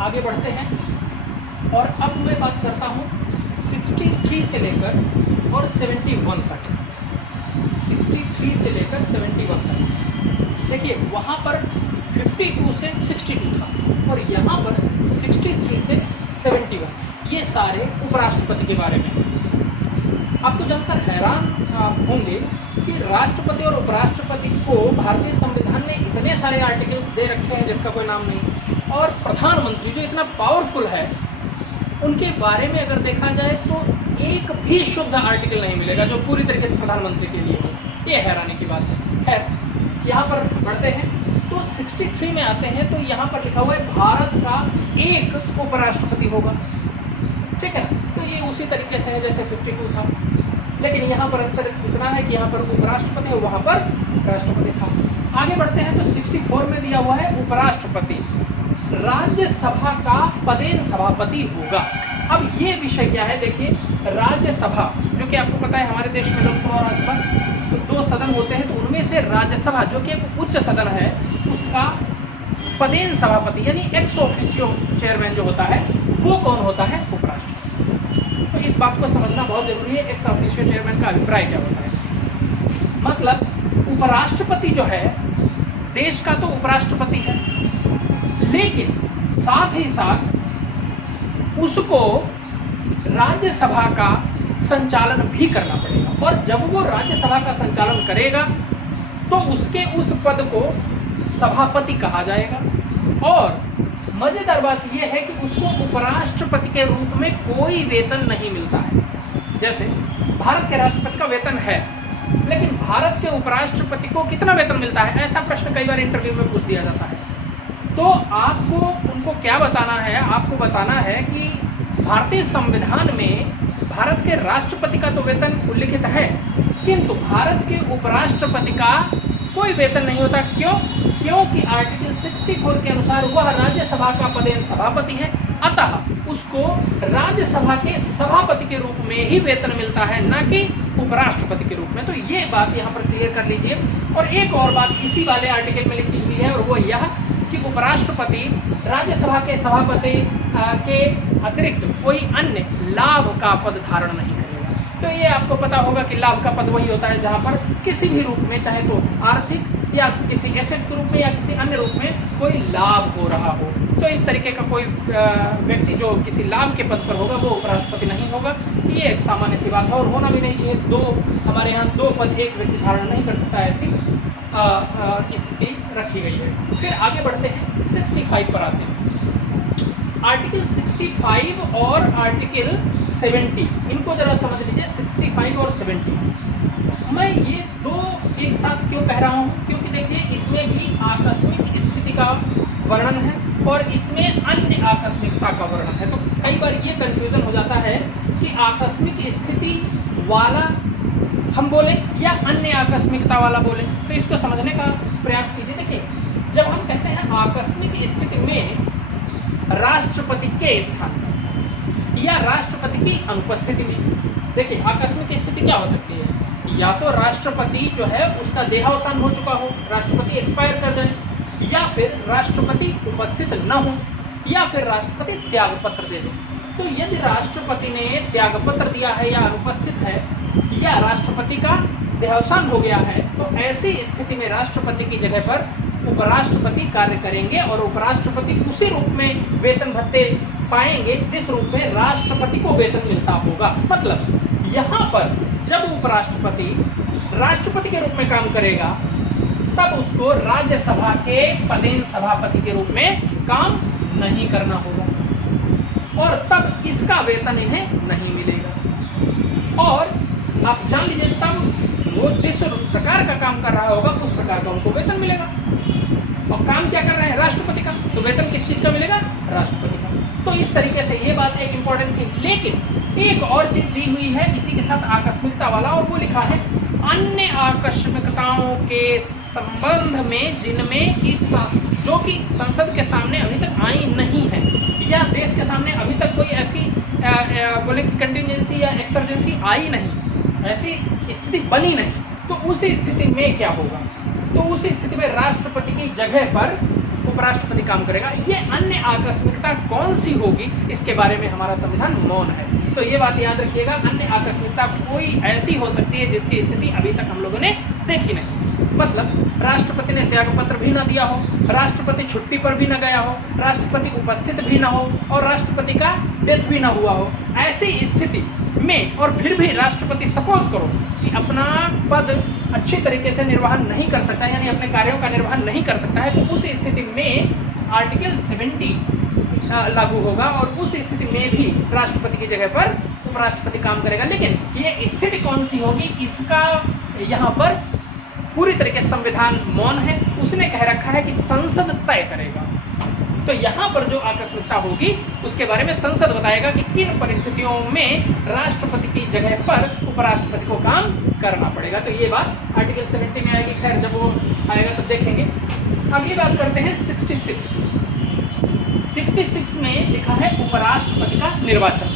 आगे बढ़ते हैं और अब मैं बात करता हूँ 63 से लेकर और 71 तक। 63 से लेकर 71 तक देखिए, वहाँ पर 52 से 62 था और यहाँ पर 63 से 71। ये सारे उपराष्ट्रपति के बारे में। आप तो जानकर हैरान होंगे कि राष्ट्रपति और उपराष्ट्रपति को भारतीय संविधान ने इतने सारे आर्टिकल्स दे रखे हैं जिसका कोई नाम नहीं, और प्रधानमंत्री जो इतना पावरफुल है उनके बारे में अगर देखा जाए तो एक भी शुद्ध आर्टिकल नहीं मिलेगा जो पूरी तरीके से प्रधानमंत्री के लिए हो। ये हैरानी की बात है। खैर, यहाँ पर बढ़ते हैं तो 63 में आते हैं तो यहाँ पर लिखा हुआ है भारत का एक उपराष्ट्रपति होगा। ठीक है ना, तो ये उसी तरीके से है जैसे 52 था, लेकिन यहाँ पर अंतर इतना है कि यहाँ पर उपराष्ट्रपति और वहाँ पर राष्ट्रपति था। आगे बढ़ते हैं तो 64 में दिया हुआ है उपराष्ट्रपति राज्यसभा का पदेन सभापति होगा। अब ये विषय क्या है, देखिए राज्यसभा जो कि आपको पता है हमारे देश में लोकसभा और राज्यसभा तो 2 सदन होते हैं, तो उनमें से राज्यसभा जो कि एक उच्च सदन है उसका पदेन सभापति यानी एक्स ऑफिशियो चेयरमैन जो होता है वो कौन होता है, उपराष्ट्रपति। तो इस बात को समझना बहुत जरूरी है, एक्स ऑफिशियो चेयरमैन का अभिप्राय क्या होता है। मतलब उपराष्ट्रपति जो है देश का तो उपराष्ट्रपति है, लेकिन साथ ही साथ उसको राज्यसभा का संचालन भी करना पड़ेगा, और जब वो राज्यसभा का संचालन करेगा तो उसके उस पद को सभापति कहा जाएगा। और मजेदार बात यह है कि उसको उपराष्ट्रपति के रूप में कोई वेतन नहीं मिलता है। जैसे भारत के राष्ट्रपति का वेतन है, लेकिन भारत के उपराष्ट्रपति को कितना वेतन मिलता है, ऐसा प्रश्न कई बार इंटरव्यू में पूछ दिया जाता है। तो आपको उनको क्या बताना है, आपको बताना है कि भारतीय संविधान में भारत के राष्ट्रपति का तो वेतन उल्लिखित है, किंतु भारत के उपराष्ट्रपति का कोई वेतन नहीं होता। क्यों? क्योंकि आर्टिकल 64 के अनुसार वह राज्यसभा का पदेन सभापति है, अतः उसको राज्यसभा के सभापति के रूप में ही वेतन मिलता है, न कि उपराष्ट्रपति के रूप में। तो ये बात यहाँ पर क्लियर कर लीजिए। और एक और बात इसी वाले आर्टिकल में लिखी हुई है, और वो यह कि उपराष्ट्रपति राज्यसभा के सभापति के अतिरिक्त कोई अन्य लाभ का पद धारण नहीं करेगा। तो ये आपको पता होगा कि लाभ का पद वही होता है जहाँ पर किसी भी रूप में, चाहे तो आर्थिक या किसी एसेट के रूप में या किसी अन्य रूप में कोई लाभ हो रहा हो। तो इस तरीके का कोई व्यक्ति जो किसी लाभ के पद पर होगा वो उपराष्ट्रपति नहीं होगा। ये एक सामान्य सी बात है और होना भी नहीं चाहिए। हमारे यहाँ 2 पद एक व्यक्ति धारण नहीं कर सकता, ऐसी स्थिति रखी गई है। फिर आगे बढ़ते हैं 65 पर आते हैं। आर्टिकल 65 और आर्टिकल 70, इनको जरा समझ लीजिए। 65 और 70 मैं ये 2 एक साथ क्यों कह रहा हूँ, क्योंकि देखिए इसमें भी आकस्मिक स्थिति का वर्णन है और इसमें अन्य आकस्मिकता का वर्णन है। तो कई बार ये कंफ्यूजन हो जाता है कि आकस्मिक स्थिति वाला हम बोले या अन्य आकस्मिकता वाला बोले, तो इसको समझने का प्रयास कीजिए। देखिए, जब हम कहते हैं आकस्मिक स्थिति में राष्ट्रपति के स्थान पर या राष्ट्रपति की अनुपस्थिति में, देखिए आकस्मिक स्थिति क्या हो सकती है, या तो राष्ट्रपति जो है उसका देहावसान हो चुका हो, राष्ट्रपति एक्सपायर कर जाए, या फिर राष्ट्रपति उपस्थित न हो, या फिर राष्ट्रपति त्यागपत्र दे दे। तो यदि राष्ट्रपति ने त्यागपत्र दिया है या अनुपस्थित है या राष्ट्रपति का देहावसान हो गया है, तो ऐसी स्थिति में राष्ट्रपति की जगह पर उपराष्ट्रपति कार्य करेंगे और उपराष्ट्रपति उसी रूप में वेतन भत्ते पाएंगे जिस रूप में राष्ट्रपति को वेतन मिलता होगा। मतलब यहाँ पर जब उपराष्ट्रपति राष्ट्रपति के रूप में काम करेगा तब उसको राज्यसभा के पदेन सभापति के रूप में काम नहीं करना होगा और तब इसका वेतन इन्हें नहीं मिलेगा। और आप जान लीजिए तब वो जिस प्रकार का काम कर रहा होगा उस प्रकार का उनको वेतन मिलेगा। और काम क्या कर रहे हैं, राष्ट्रपति का, तो वेतन किस चीज का मिलेगा, राष्ट्रपति का। तो इस तरीके से ये बात एक इंपॉर्टेंट थी। लेकिन एक और चीज दी हुई है इसी के साथ आकस्मिकता वाला, और वो लिखा है अन्य आकस्मिकताओं के संबंध में जिनमें कि जो कि संसद के सामने अभी तक आई नहीं है या देश के सामने अभी तक कोई ऐसी बोले कि कंटिजेंसी या एक्सर्जेंसी आई नहीं, ऐसी स्थिति बनी नहीं। तो उस स्थिति में क्या होगा, तो उस स्थिति में राष्ट्रपति की जगह पर उपराष्ट्रपति काम करेगा। ये अन्य आकस्मिकता कौन सी होगी, इसके बारे में हमारा संविधान मौन है। तो ये बात याद रखिएगा, अन्य आकस्मिकता कोई ऐसी हो सकती है जिसकी स्थिति अभी तक हम लोगों ने देखी नहीं। मतलब राष्ट्रपति ने त्यागपत्र भी ना दिया हो, राष्ट्रपति छुट्टी पर भी ना गया हो, राष्ट्रपति उपस्थित भी ना हो और राष्ट्रपति का डेथ भी ना हुआ हो। ऐसी स्थिति में और फिर भी राष्ट्रपति सपोज करो कि अपना पद अच्छी तरीके से निर्वहन नहीं कर सकता है, यानी अपने कार्यों का निर्वहन नहीं कर सकता है, तो उस स्थिति में आर्टिकल 70 लागू होगा और उस स्थिति में भी राष्ट्रपति की जगह पर उपराष्ट्रपति काम करेगा। लेकिन ये स्थिति कौन सी होगी, इसका यहाँ पर पूरी तरीके से संविधान मौन है। उसने कह रखा है कि संसद तय करेगा। तो यहाँ पर जो आकस्मिकता होगी उसके बारे में संसद बताएगा कि किन परिस्थितियों में राष्ट्रपति की जगह पर उपराष्ट्रपति को काम करना पड़ेगा। तो ये बात आर्टिकल 70 में आएगी। खैर जब वो आएगा तब देखेंगे। अगली बात करते हैं 66। 66 में लिखा है उपराष्ट्रपति का निर्वाचन।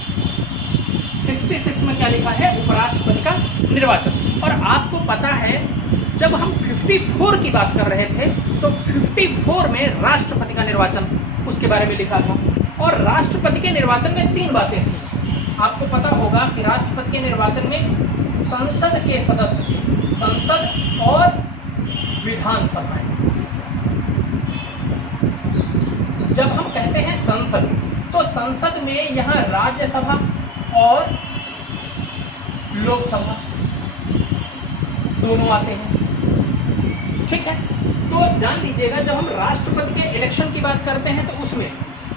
66 में क्या लिखा है, उपराष्ट्रपति का निर्वाचन। और आपको पता है जब हम 54 की बात कर रहे थे तो 54 में राष्ट्रपति का निर्वाचन उसके बारे में लिखा था। और राष्ट्रपति के निर्वाचन में 3 बातें थी। आपको पता होगा कि राष्ट्रपति के निर्वाचन में संसद के सदस्य, संसद और विधानसभाएं। जब हम कहते हैं संसद तो संसद में यहाँ राज्यसभा और लोकसभा दोनों आते हैं, ठीक है। तो जान लीजिएगा जब हम राष्ट्रपति के इलेक्शन की बात करते हैं तो उसमें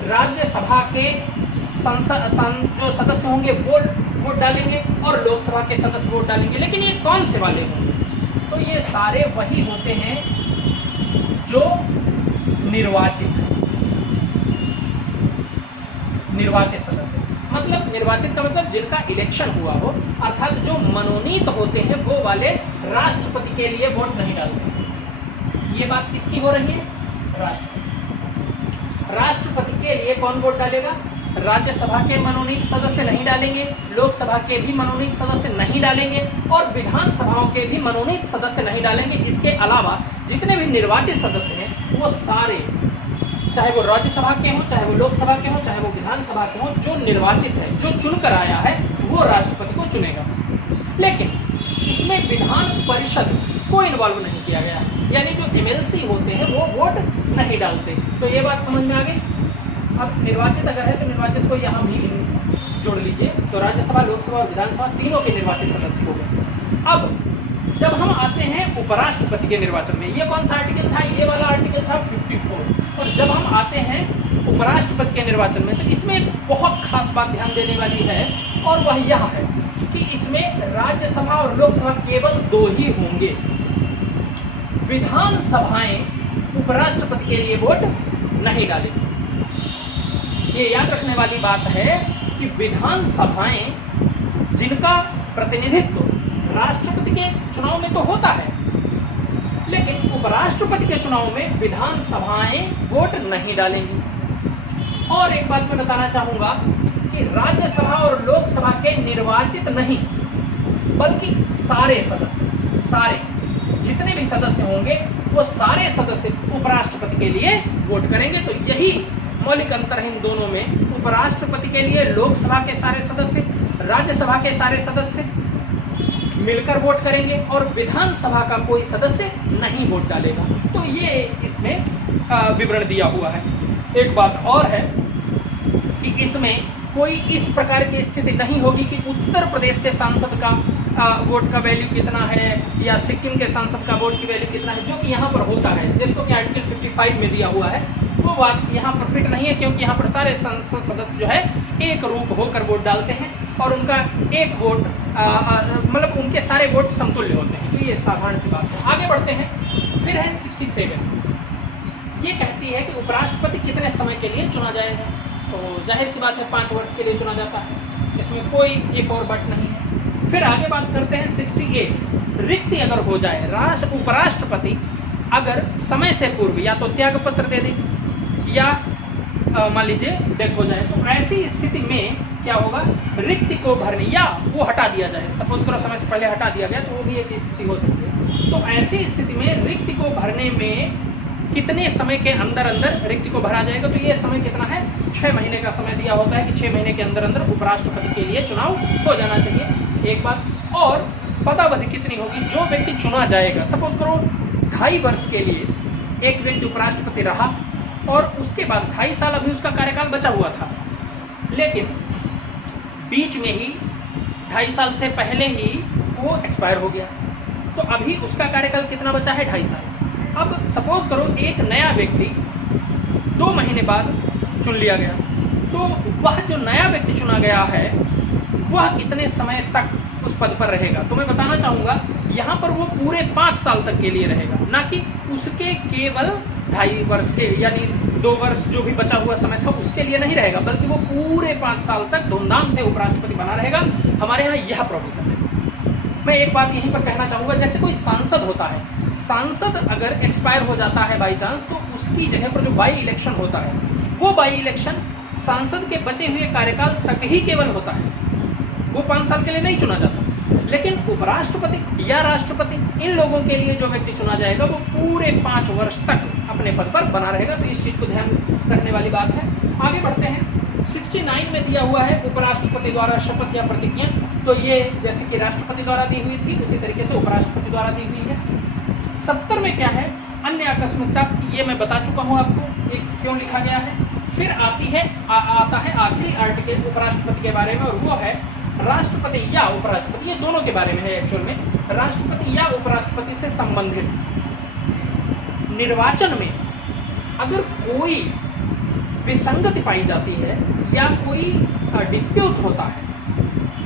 राज्यसभा के जो सदस्य होंगे वो वोट डालेंगे और लोकसभा के सदस्य वोट डालेंगे। लेकिन ये कौन से वाले होंगे, तो ये सारे वही होते हैं जो निर्वाचित सदस्य। मतलब निर्वाचित का मतलब जिनका इलेक्शन हुआ हो, अर्थात जो मनोनीत होते हैं वो वाले राष्ट्रपति के लिए वोट नहीं डालते। ये बात किसकी हो रही है, राष्ट्रपति के लिए कौन वोट डालेगा, राज्यसभा के मनोनीत सदस्य नहीं डालेंगे, लोकसभा के भी मनोनीत सदस्य नहीं डालेंगे और विधानसभाओं के भी मनोनीत सदस्य नहीं डालेंगे। इसके अलावा जितने भी निर्वाचित सदस्य हैं वो सारे, चाहे वो राज्यसभा के हों, चाहे वो लोकसभा के हों, चाहे वो विधानसभा के हों, जो निर्वाचित है, जो चुनकर आया है वो राष्ट्रपति को चुनेगा। लेकिन इसमें विधान परिषद को इन्वॉल्व नहीं किया गया है, यानी जो एमएलसी होते हैं वो वोट नहीं डालते। तो ये बात समझ में आ गई। अब निर्वाचित अगर है तो निर्वाचित को यहाँ भी जोड़ लीजिए। तो राज्यसभा, लोकसभा और विधानसभा तीनों के निर्वाचित सदस्य हो गए। अब जब हम आते हैं उपराष्ट्रपति के निर्वाचन में, ये कौन सा आर्टिकल था, ये वाला आर्टिकल था 54। और जब हम आते हैं उपराष्ट्रपति के निर्वाचन में तो इसमें एक बहुत खास बात ध्यान देने वाली है और वह यह है कि इसमें राज्यसभा और लोकसभा केवल 2 ही होंगे। विधानसभाएं उपराष्ट्रपति के लिए वोट नहीं डालेंगी। ये याद रखने वाली बात है कि विधानसभाएं जिनका प्रतिनिधित्व राष्ट्रपति के चुनाव में तो होता है, लेकिन उपराष्ट्रपति के चुनाव में विधानसभाएं वोट नहीं डालेंगी। और एक बात मैं बताना चाहूंगा कि राज्यसभा और लोकसभा के निर्वाचित नहीं बल्कि सारे सदस्य, सारे जितने भी सदस्य होंगे वो सारे सदस्य उपराष्ट्रपति के लिए वोट करेंगे। तो यही मौलिक अंतर है इन दोनों में। उपराष्ट्रपति के लिए लोकसभा के सारे सदस्य, राज्यसभा के सारे सदस्य मिलकर वोट करेंगे और विधानसभा का कोई सदस्य नहीं वोट डालेगा। तो ये इसमें विवरण दिया हुआ है। एक बात और है कि इसमें कोई इस प्रकार की स्थिति नहीं होगी कि उत्तर प्रदेश के सांसद का वोट का वैल्यू कितना है या सिक्किम के सांसद का वोट की वैल्यू कितना है, जो कि यहाँ पर होता है, जिसको कि आर्टिकल 55 में दिया हुआ है। वो बात यहाँ पर फिट नहीं है, क्योंकि यहाँ पर सारे संसद सदस्य जो है एक रूप होकर वोट डालते हैं और उनका एक वोट मतलब उनके सारे वोट समतुल्य होते हैं। तो ये साधारण सी बात है। आगे बढ़ते हैं। फिर है 67। ये कहती है कि उपराष्ट्रपति कितने समय के लिए चुना जाएगा। तो जाहिर सी बात है 5 वर्ष के लिए चुना जाता है, इसमें कोई इफ और बट नहीं है। फिर आगे बात करते हैं 68। रिक्ति अगर हो जाए, उपराष्ट्रपति अगर समय से पूर्व या तो त्याग पत्र दे दे या मान लीजिए डेथ हो जाए, तो ऐसी स्थिति में क्या होगा, रिक्ति को भरने या वो हटा दिया जाए। सपोज करो समय से पहले हटा दिया गया तो वो भी एक स्थिति हो सकती है। तो ऐसी स्थिति में रिक्ति को भरने में कितने समय के अंदर अंदर रिक्ति को भरा जाएगा, तो ये समय कितना है, 6 महीने का समय दिया होता है कि 6 महीने के अंदर अंदर उपराष्ट्रपति के लिए चुनाव हो जाना चाहिए, एक बात। और पदावधि कितनी होगी, जो व्यक्ति चुना जाएगा, सपोज करो 2.5 वर्ष के लिए एक व्यक्ति उपराष्ट्रपति रहा और उसके बाद 2.5 साल अभी उसका कार्यकाल बचा हुआ था, लेकिन बीच में ही 2.5 साल से पहले ही वो एक्सपायर हो गया, तो अभी उसका कार्यकाल कितना बचा है, 2.5 साल। अब सपोज करो एक नया व्यक्ति 2 महीने बाद चुन लिया गया, तो वह जो नया व्यक्ति चुना गया है वह कितने समय तक उस पद पर रहेगा। तो मैं बताना चाहूँगा यहाँ पर वो पूरे 5 साल तक के लिए रहेगा, ना कि उसके केवल 2.5 वर्ष के यानी 2 वर्ष जो भी बचा हुआ समय था उसके लिए नहीं रहेगा, बल्कि वो पूरे 5 साल तक धूमधाम से उपराष्ट्रपति बना रहेगा। हमारे यहाँ यह प्रोविजन है। मैं एक बात यहीं पर कहना चाहूँगा, जैसे कोई सांसद होता है, सांसद अगर एक्सपायर हो जाता है बाई चांस, तो उसकी जगह पर जो बाई इलेक्शन होता है वो बाई इलेक्शन सांसद के बचे हुए कार्यकाल तक ही केवल होता है, वो 5 साल के लिए नहीं चुना जाता। लेकिन उपराष्ट्रपति या राष्ट्रपति, इन लोगों के लिए जो व्यक्ति चुना जाएगा वो पूरे 5 वर्ष तक अपने पद पर बना रहेगा। तो इस चीज़ को ध्यान रखने वाली बात है। आगे बढ़ते हैं। 69 में दिया हुआ है उपराष्ट्रपति द्वारा शपथ या प्रतिज्ञा, तो ये जैसे कि राष्ट्रपति द्वारा दी हुई थी उसी तरीके से उपराष्ट्रपति द्वारा दी हुई है। 70 में क्या है, अन्य आकस्मिकता, ये मैं बता चुका हूँ आपको ये क्यों लिखा गया है। फिर आता है आखिरी आर्टिकल उपराष्ट्रपति के बारे में, और वो है राष्ट्रपति या उपराष्ट्रपति, ये दोनों के बारे में है एक्चुअल में। राष्ट्रपति या उपराष्ट्रपति से संबंधित निर्वाचन में अगर कोई विसंगति पाई जाती है या कोई डिस्प्यूट होता है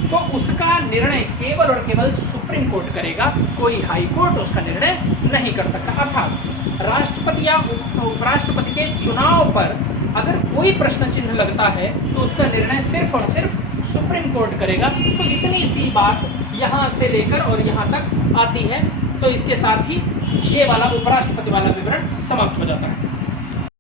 तो उसका निर्णय केवल और केवल सुप्रीम कोर्ट करेगा, कोई हाई कोर्ट उसका निर्णय नहीं कर सकता। अर्थात राष्ट्रपति या उपराष्ट्रपति के चुनाव पर अगर कोई प्रश्न चिन्ह लगता है तो उसका निर्णय सिर्फ और सिर्फ सुप्रीम कोर्ट करेगा। तो इतनी सी बात यहाँ से लेकर और यहाँ तक आती है। तो इसके साथ ही ये वाला उपराष्ट्रपति वाला विवरण समाप्त हो जाता है।